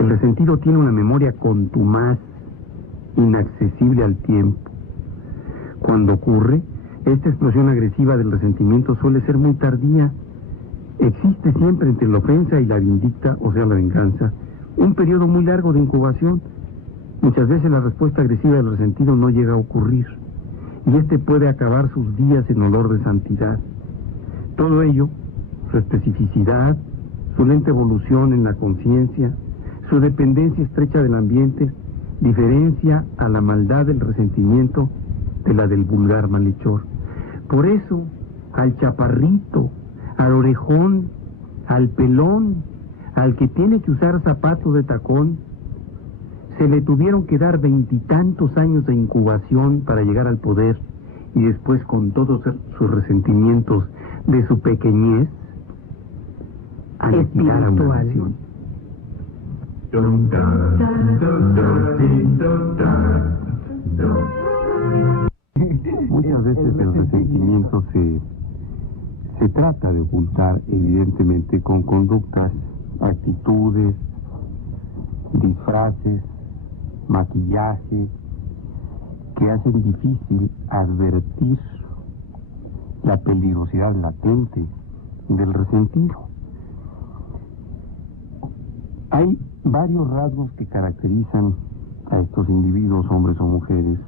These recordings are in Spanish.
El resentido tiene una memoria contumaz, inaccesible al tiempo. Cuando ocurre, esta explosión agresiva del resentimiento suele ser muy tardía. Existe siempre entre la ofensa y la vindicta, o sea, la venganza, un periodo muy largo de incubación. Muchas veces la respuesta agresiva del resentido no llega a ocurrir, y este puede acabar sus días en olor de santidad. Todo ello, su especificidad, su lenta evolución en la conciencia, su dependencia estrecha del ambiente, diferencia a la maldad del resentimiento de la del vulgar malhechor. Por eso, al chaparrito, al orejón, al pelón, al que tiene que usar zapatos de tacón, se le tuvieron que dar 20 y tantos años de incubación para llegar al poder, y después, con todos sus resentimientos de su pequeñez, aniquilar a una nación. Muchas veces el resentimiento se trata de ocultar, evidentemente, con conductas, actitudes, disfraces, maquillaje, que hacen difícil advertir la peligrosidad latente del resentido. Hay varios rasgos que caracterizan a estos individuos, hombres o mujeres.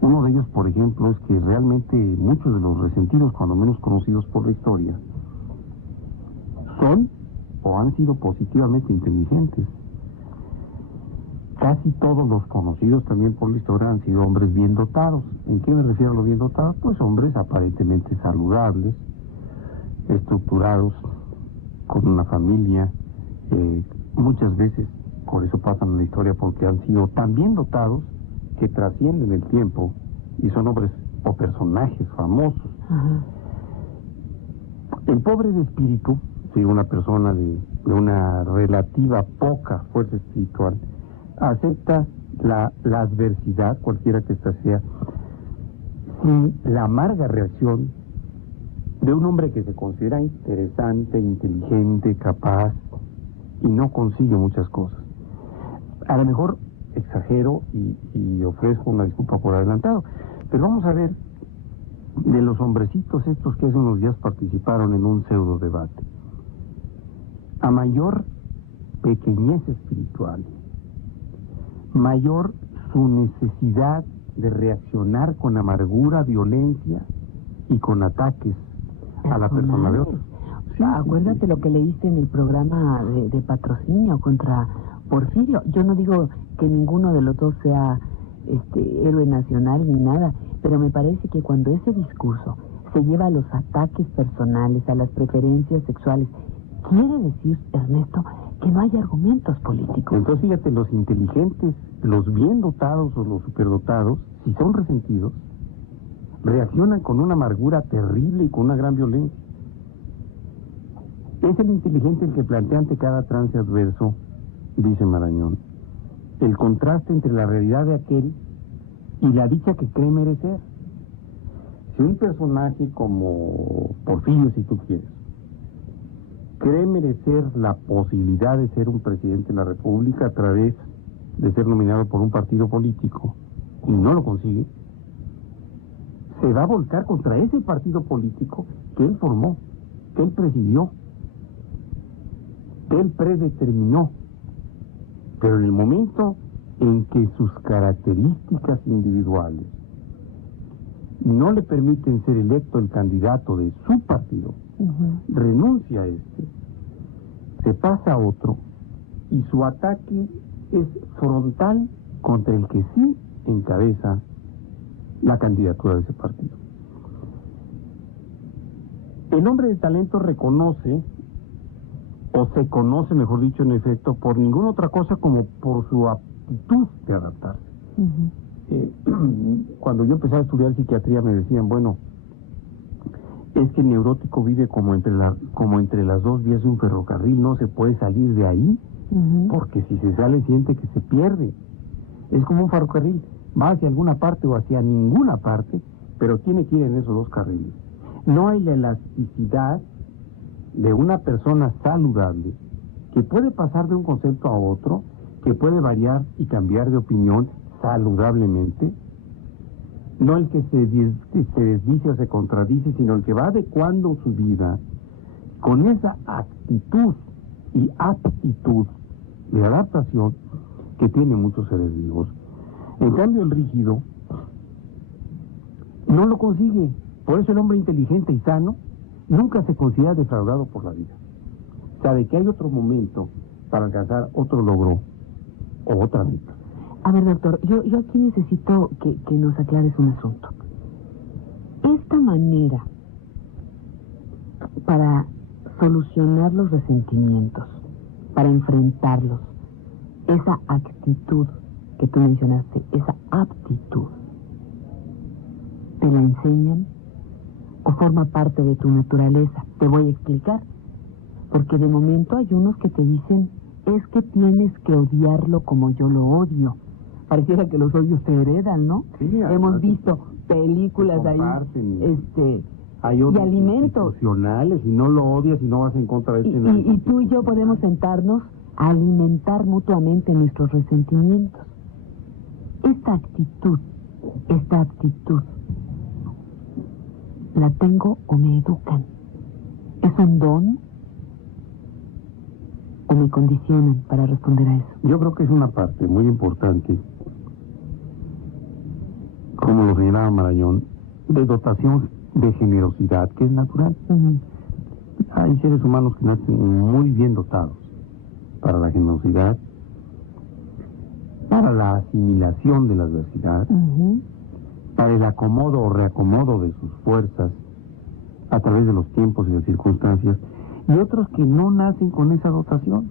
Uno de ellos, por ejemplo, es que realmente muchos de los resentidos, cuando menos conocidos por la historia, son o han sido positivamente inteligentes. Casi todos los conocidos también por la historia han sido hombres bien dotados. ¿En qué me refiero a los bien dotados? Pues hombres aparentemente saludables, estructurados, con una familia, muchas veces, por eso pasan en la historia, porque han sido tan bien dotados que trascienden el tiempo y son hombres o personajes famosos. Ajá. El pobre de espíritu, si una persona de una relativa poca fuerza espiritual, acepta la adversidad, cualquiera que ésta sea, sin la amarga reacción de un hombre que se considera interesante, inteligente, capaz, y no consigue muchas cosas. A lo mejor exagero y ofrezco una disculpa por adelantado, pero vamos a ver de los hombrecitos estos que hace unos días participaron en un pseudo debate. A mayor pequeñez espiritual, mayor su necesidad de reaccionar con amargura, violencia y con ataques a la persona de otros. Sí, acuérdate lo que leíste en el programa de patrocinio contra Porfirio. Yo no digo que ninguno de los dos sea héroe nacional ni nada, pero me parece que cuando ese discurso se lleva a los ataques personales, a las preferencias sexuales, quiere decir, Ernesto, que no hay argumentos políticos. Entonces, fíjate, los inteligentes, los bien dotados o los superdotados, si son resentidos, reaccionan con una amargura terrible y con una gran violencia. Es el inteligente el que plantea ante cada trance adverso, dice Marañón, el contraste entre la realidad de aquel y la dicha que cree merecer. Si un personaje como Porfirio, si tú quieres, cree merecer la posibilidad de ser un presidente de la República a través de ser nominado por un partido político y no lo consigue, se va a volcar contra ese partido político que él formó, que él presidió, que él predeterminó. Pero en el momento en que sus características individuales no le permiten ser electo el candidato de su partido, renuncia a este, se pasa a otro, y su ataque es frontal contra el que sí encabeza la candidatura de ese partido. El hombre de talento reconoce, o se conoce, mejor dicho, en efecto, por ninguna otra cosa como por su aptitud de adaptarse. Cuando yo empecé a estudiar psiquiatría me decían, bueno, es que el neurótico vive como entre las dos vías de un ferrocarril, no se puede salir de ahí, porque si se sale siente que se pierde. Es como un ferrocarril, va hacia alguna parte o hacia ninguna parte, pero tiene que ir en esos dos carriles. No hay la elasticidad de una persona saludable que puede pasar de un concepto a otro, que puede variar y cambiar de opinión saludablemente, no el que se desdice o se contradice, sino el que va adecuando su vida con esa actitud y aptitud de adaptación que tienen muchos seres vivos. En cambio, el rígido no lo consigue. Por eso el hombre inteligente y sano nunca se considera defraudado por la vida. Sabe que hay otro momento para alcanzar otro logro o otra meta. A ver, doctor, yo aquí necesito que nos aclares un asunto. Esta manera para solucionar los resentimientos, para enfrentarlos, esa actitud que tú mencionaste, esa aptitud, ¿te la enseñan o forma parte de tu naturaleza? Te voy a explicar. Porque de momento hay unos que te dicen, es que tienes que odiarlo como yo lo odio. Pareciera que los odios se heredan, ¿no? Sí, hemos visto películas ahí, hay y otros alimentos institucionales, y no lo odias y no vas en contra de y tú y yo podemos sentarnos a alimentar mutuamente nuestros resentimientos. Esta aptitud, ¿la tengo o me educan? ¿Es un don o me condicionan para responder a eso? Yo creo que es una parte muy importante, como lo señalaba Marañón, de dotación de generosidad, que es natural. Hay seres humanos que nacen muy bien dotados para la generosidad, para la asimilación de la adversidad, para el acomodo o reacomodo de sus fuerzas a través de los tiempos y las circunstancias, y otros que no nacen con esa dotación.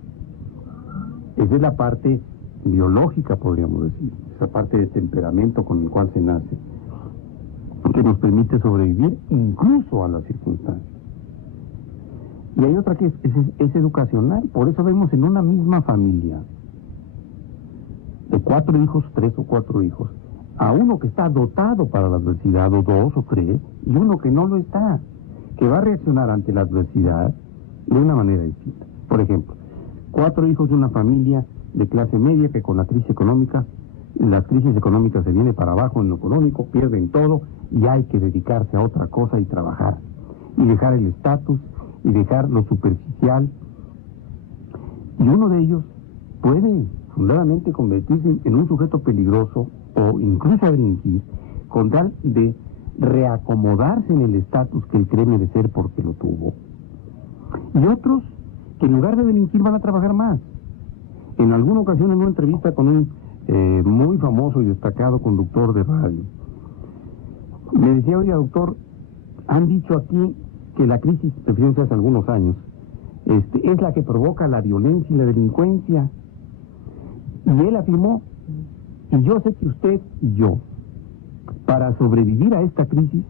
Esa es la parte biológica, podríamos decir, esa parte de temperamento con el cual se nace, que nos permite sobrevivir incluso a las circunstancias. Y hay otra que es educacional. Por eso vemos en una misma familia de 4 hijos, 3 o 4 hijos, a uno que está dotado para la adversidad, o 2 o 3, y uno que no lo está, que va a reaccionar ante la adversidad de una manera distinta. Por ejemplo, 4 hijos de una familia de clase media que con la crisis económica, las crisis económicas se viene para abajo en lo económico, pierden todo y hay que dedicarse a otra cosa y trabajar. Y dejar el estatus y dejar lo superficial. Y uno de ellos puede fundamentalmente convertirse en un sujeto peligroso o incluso a delinquir con tal de reacomodarse en el estatus que él cree merecer porque lo tuvo. Y otros que en lugar de delinquir van a trabajar más. En alguna ocasión, en una entrevista con un muy famoso y destacado conductor de radio, me decía, oiga doctor, han dicho aquí que la crisis, refiriéndose hace algunos años, es la que provoca la violencia y la delincuencia. Y él afirmó, y yo sé que usted y yo, para sobrevivir a esta crisis,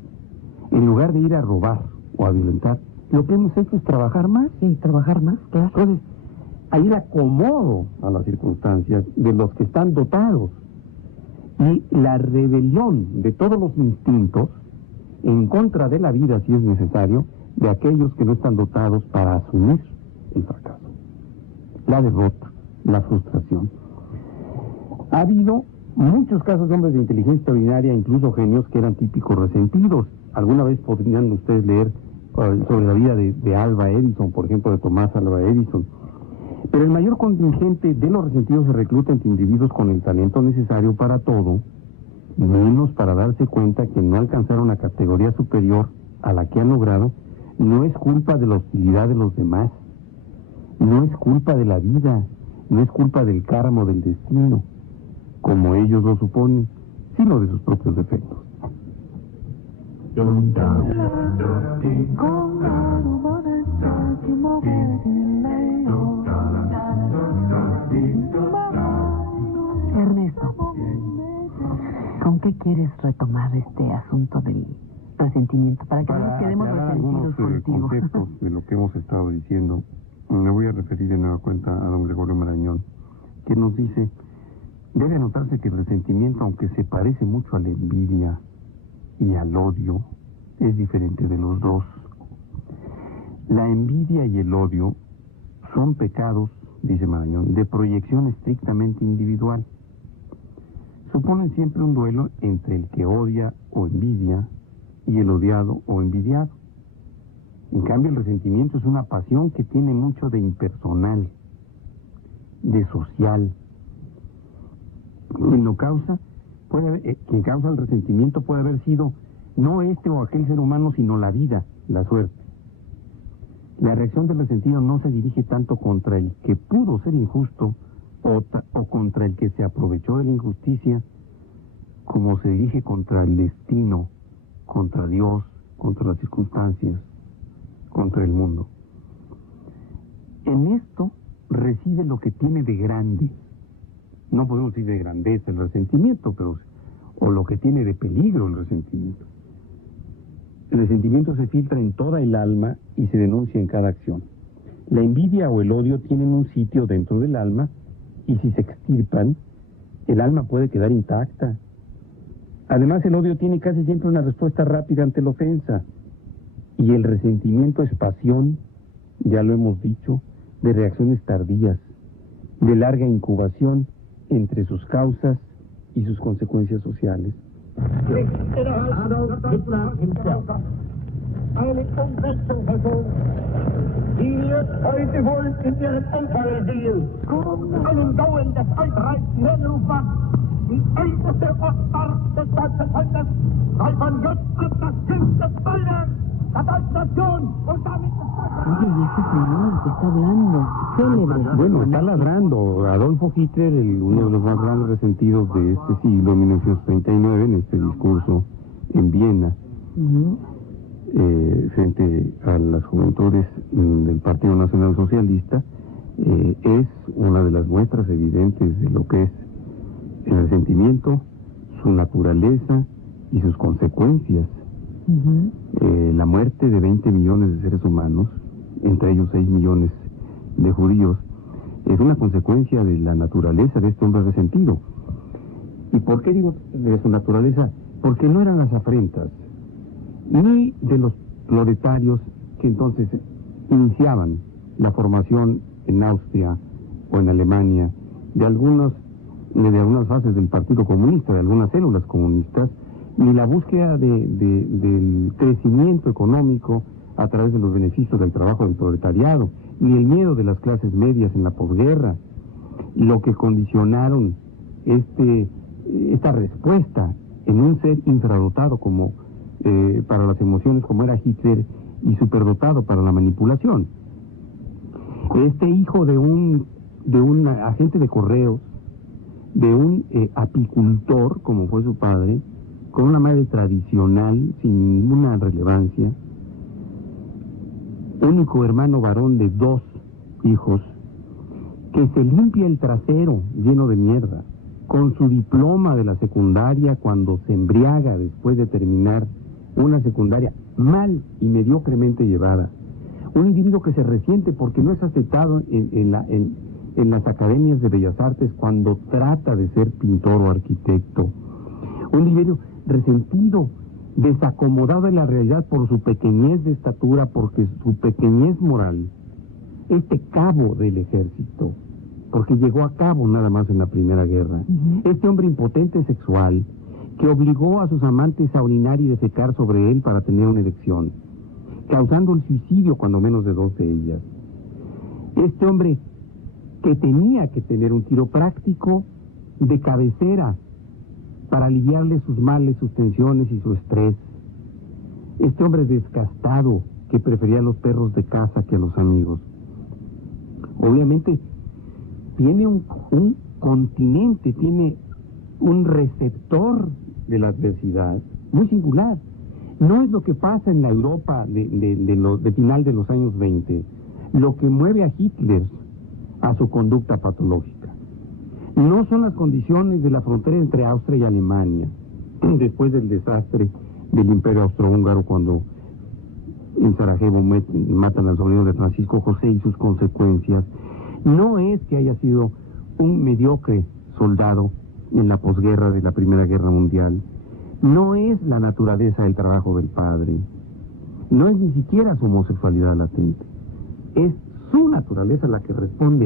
en lugar de ir a robar o a violentar, lo que hemos hecho es trabajar más. Sí, trabajar más, claro. Entonces, hay el acomodo a las circunstancias de los que están dotados y la rebelión de todos los instintos en contra de la vida, si es necesario, de aquellos que no están dotados para asumir el fracaso, la derrota, la frustración. Ha habido muchos casos de hombres de inteligencia extraordinaria, incluso genios, que eran típicos resentidos. Alguna vez podrían ustedes leer sobre la vida de Alva Edison, por ejemplo, de Tomás Alva Edison. Pero el mayor contingente de los resentidos se recluta entre individuos con el talento necesario para todo, menos para darse cuenta que no alcanzaron una categoría superior a la que han logrado. No es culpa de la hostilidad de los demás, no es culpa de la vida, no es culpa del karma o del destino, como ellos lo suponen, sino de sus propios defectos. Ernesto, ¿con qué quieres retomar este asunto del resentimiento? Para que no nos quedemos resentidos contigo. Conceptos de lo que hemos estado diciendo, me voy a referir de nueva cuenta a don Gregorio Marañón, que nos dice, debe anotarse que el resentimiento, aunque se parece mucho a la envidia y al odio, es diferente de los dos. La envidia y el odio son pecados dice Marañón, de proyección estrictamente individual. Suponen siempre un duelo entre el que odia o envidia y el odiado o envidiado. En cambio, el resentimiento es una pasión que tiene mucho de impersonal, de social. Quien causa el resentimiento puede haber sido no este o aquel ser humano, sino la vida, la suerte. La reacción del resentido no se dirige tanto contra el que pudo ser injusto o contra el que se aprovechó de la injusticia, como se dirige contra el destino, contra Dios, contra las circunstancias, contra el mundo. En esto reside lo que tiene de grande. No podemos decir de grandeza el resentimiento, o lo que tiene de peligro el resentimiento. El resentimiento se filtra en toda el alma y se denuncia en cada acción. La envidia o el odio tienen un sitio dentro del alma y si se extirpan, el alma puede quedar intacta. Además, el odio tiene casi siempre una respuesta rápida ante la ofensa. Y el resentimiento es pasión, ya lo hemos dicho, de reacciones tardías, de larga incubación entre sus causas y sus consecuencias sociales. Adolf Hitler himself, eine Umwälzungsperson, die wir heute wohl in ihrem Umfall sehen, einen Gauen des altreichen Herrenrufmanns, die älteste Ostmark des deutschen Volkes, weil von jetzt ab das jüngste Volk, la deutsche Nation und damit das Oye, ¿y ese señor que está hablando? Célebre. Bueno, está ladrando. Adolfo Hitler, uno de los más grandes resentidos de este siglo, 1939, en este discurso en Viena, frente a las juventudes del Partido Nacional Socialista, es una de las muestras evidentes de lo que es el resentimiento, su naturaleza y sus consecuencias. La muerte de 20 millones de seres humanos, entre ellos 6 millones de judíos, es una consecuencia de la naturaleza de este hombre resentido. ¿Y por qué digo de su naturaleza? Porque no eran las afrentas, ni de los proletarios que entonces iniciaban la formación en Austria o en Alemania, de algunas fases del Partido Comunista, de algunas células comunistas, ni la búsqueda del crecimiento económico a través de los beneficios del trabajo del proletariado, ni el miedo de las clases medias en la posguerra, lo que condicionaron esta respuesta en un ser infradotado como para las emociones como era Hitler y superdotado para la manipulación. Este hijo de un agente de correos, de un apicultor como fue su padre, con una madre tradicional, sin ninguna relevancia, único hermano varón de 2 hijos, que se limpia el trasero lleno de mierda, con su diploma de la secundaria cuando se embriaga después de terminar una secundaria mal y mediocremente llevada. Un individuo que se resiente porque no es aceptado en las academias de Bellas Artes cuando trata de ser pintor o arquitecto. Un individuo resentido, desacomodado de la realidad por su pequeñez de estatura, porque su pequeñez moral. Este cabo del ejército, porque llegó a cabo nada más en la Primera Guerra. Este hombre impotente sexual, que obligó a sus amantes a orinar y defecar sobre él para tener una erección, causando el suicidio cuando menos de 2 de ellas. Este hombre que tenía que tener un quiropráctico de cabecera para aliviarle sus males, sus tensiones y su estrés. Este hombre desgastado que prefería a los perros de casa que a los amigos. Obviamente tiene un continente, tiene un receptor de la adversidad muy singular. No es lo que pasa en la Europa de final de los años 20, lo que mueve a Hitler a su conducta patológica. No son las condiciones de la frontera entre Austria y Alemania, después del desastre del Imperio Austrohúngaro, cuando en Sarajevo matan al sobrino de Francisco José y sus consecuencias. No es que haya sido un mediocre soldado en la posguerra de la Primera Guerra Mundial. No es la naturaleza del trabajo del padre. No es ni siquiera su homosexualidad latente. Es su naturaleza la que responde